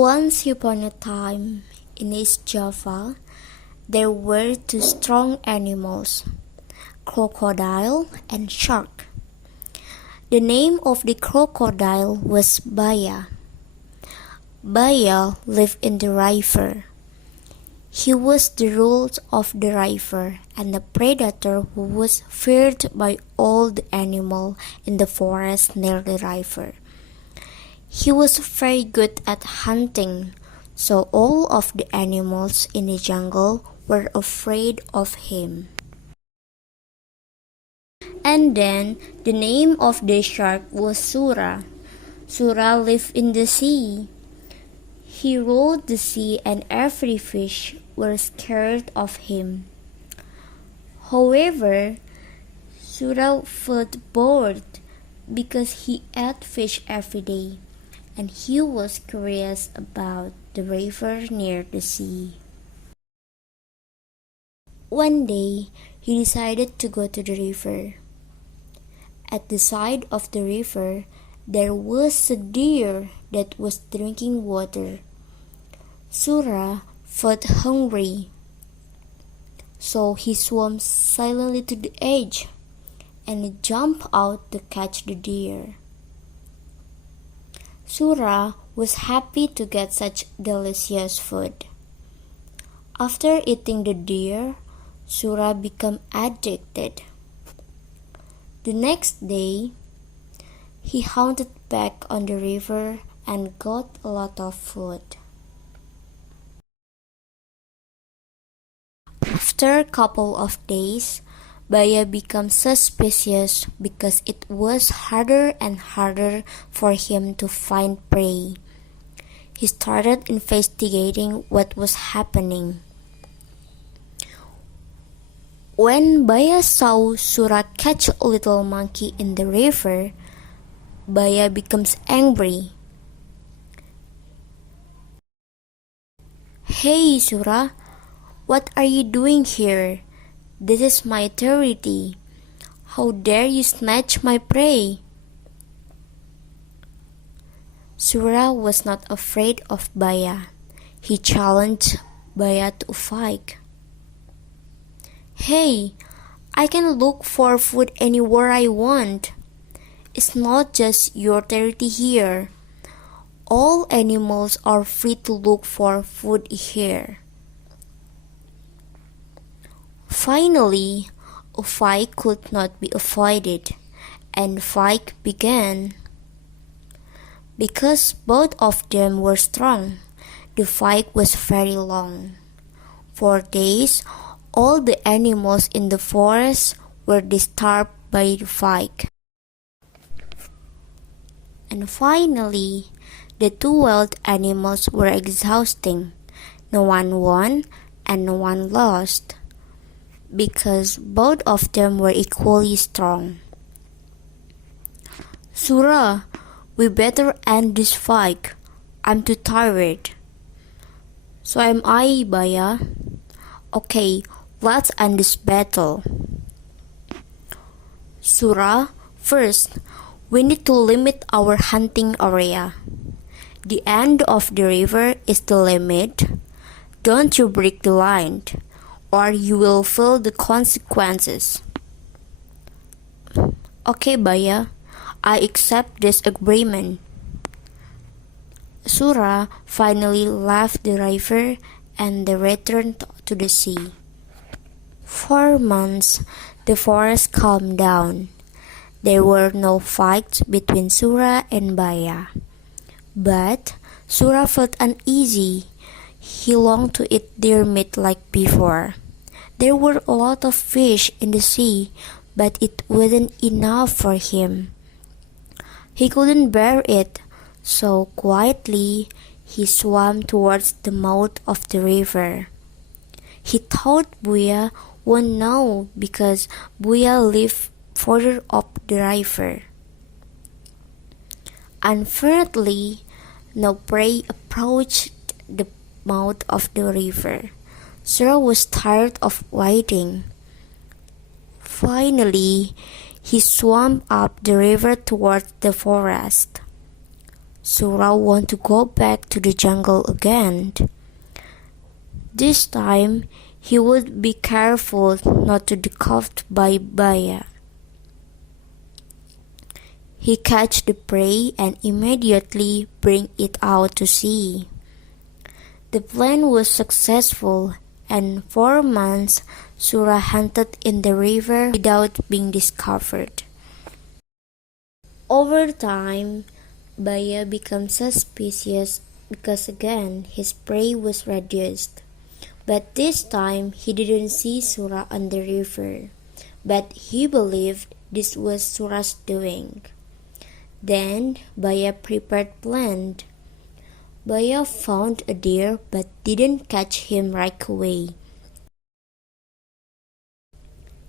Once upon a time, in East Java, there were two strong animals, crocodile and shark. The name of the crocodile was Baya. Baya lived in the river. He was the ruler of the river and a predator who was feared by all the animals in the forest near the river. He was very good at hunting, so all of the animals in the jungle were afraid of him. And then the name of the shark was Sura. Sura lived in the sea. He ruled the sea and every fish were scared of him. However, Sura felt bored because he ate fish every day and he was curious about the river near the sea. One day, he decided to go to the river. At the side of the river, there was a deer that was drinking water. Sura felt hungry, so he swam silently to the edge and jumped out to catch the deer. Sura was happy to get such delicious food. After eating the deer, Sura became addicted. The next day, he hunted back on the river and got a lot of food. After a couple of days, Baya became suspicious because it was harder and harder for him to find prey. He started investigating what was happening. When Baya saw Sura catch a little monkey in the river, Baya becomes angry. "Hey Sura, what are you doing here? This is my territory. How dare you snatch my prey?" Sura was not afraid of Baya. He challenged Baya to a fight. "Hey, I can look for food anywhere I want. It's not just your territory here. All animals are free to look for food here." Finally, a fight could not be avoided, and the fight began. Because both of them were strong, the fight was very long. For days, all the animals in the forest were disturbed by the fight. And finally, the two wild animals were exhausting. No one won and no one lost, because both of them were equally strong. "Sura, we better end this fight. I'm too tired." "So am I, Baya." "Okay, let's end this battle." "Sura, first, we need to limit our hunting area. The end of the river is the limit. Don't you break the line, or you will feel the consequences." "Okay, Baya, I accept this agreement." Sura finally left the river and they returned to the sea. For months, the forest calmed down. There were no fights between Sura and Baya. But Sura felt uneasy. He longed to eat deer meat like before. There were a lot of fish in the sea, but it wasn't enough for him. He couldn't bear it, so quietly he swam towards the mouth of the river. He thought Buya won't know because Buya lived further up the river. Unfortunately, no prey approached the mouth of the river. Sura was tired of waiting. Finally, he swam up the river towards the forest. Sura wanted to go back to the jungle again. This time, he would be careful not to be caught by Baya. He catch the prey and immediately bring it out to sea. The plan was successful, and 4 months Sura hunted in the river without being discovered. Over time, Baya became suspicious because again his prey was reduced. But this time he didn't see Sura on the river, but he believed this was Sura's doing. Then Baya prepared plan. Baya found a deer but didn't catch him right away.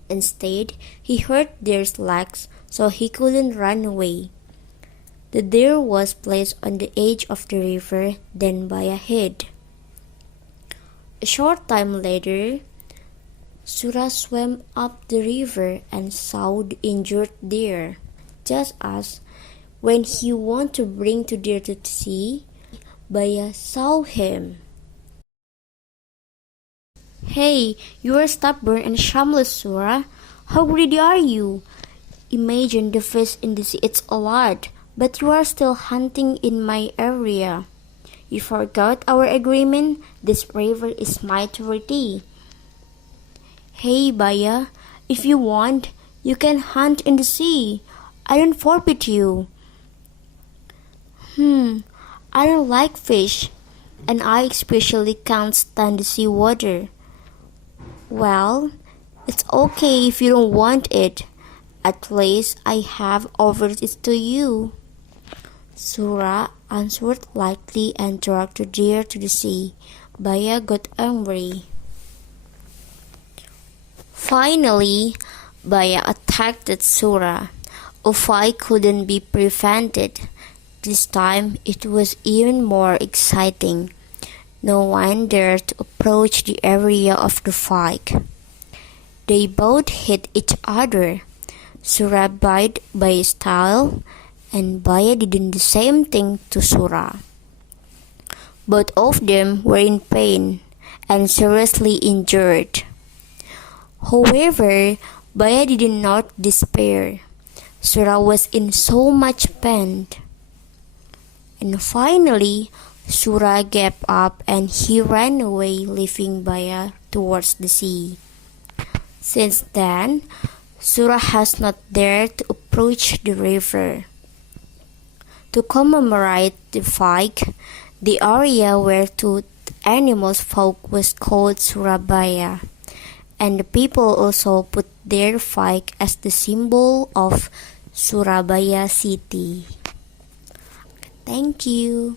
Instead, he hurt deer's legs so he couldn't run away. The deer was placed on the edge of the river, then Baya hid. A short time later, Sura swam up the river and saw the injured deer. Just as when he wanted to bring the deer to the sea, Baya saw him. "Hey, you are stubborn and shameless, Sura. How greedy are you? Imagine the fish in the sea, it's a lot, but you are still hunting in my area. You forgot our agreement? This river is my territory." "Hey, Baya, if you want, you can hunt in the sea. I don't forbid you." I don't like fish, and I especially can't stand the sea water." "Well, it's okay if you don't want it. At least I have offered it to you." Sura answered lightly and dragged the deer to the sea. Baya got angry. Finally, Baya attacked Sura. A fight couldn't be prevented. This time it was even more exciting. No one dared to approach the area of the fight. They both hit each other. Sura bit Baya's tail, and Baya did the same thing to Sura. Both of them were in pain and seriously injured. However, Baya did not despair. Sura was in so much pain. And finally, Sura gave up and he ran away, leaving Baya towards the sea. Since then, Sura has not dared to approach the river. To commemorate the fight, the area where two animals fought was called Surabaya, and the people also put their fight as the symbol of Surabaya city. Thank you.